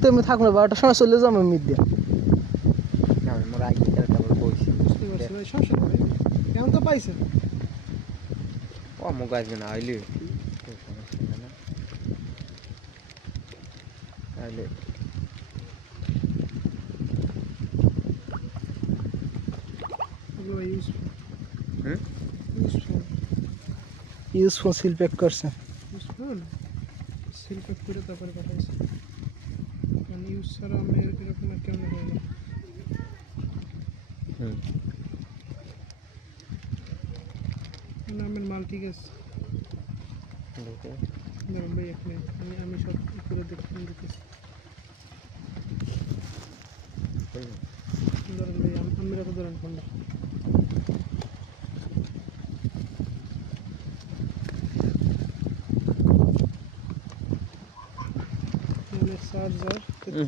তুমি থাকলে 12টার সময় চলে যাবো মিড দিয়ে। না মোর আগে একটা বড় কইছি বুঝতে পারছি ভাই, সমস্যা নেই ভাই। এখন তো পাইছেন। ও মো গাছ না আইলে সমস্যা না আইলে এগুলো ইউজফুল। হুম ইউজফুল। ইউজফুল সিল প্যাক করছে। ইউজফুল সিল প্যাক করে তারপরে পাঠাইছি। মানে ইউজ ছাড়া আমি এরকম আর কেমন হয়ে গেল। হুম মানে আমার মাল ঠিক আছে। দেখো ধরুন ভাই এক মিনিট, আমি সব করে দেখতেছি। ধরুন ভাই আমি রাখো, ধরেন ফোনটা। চার্জার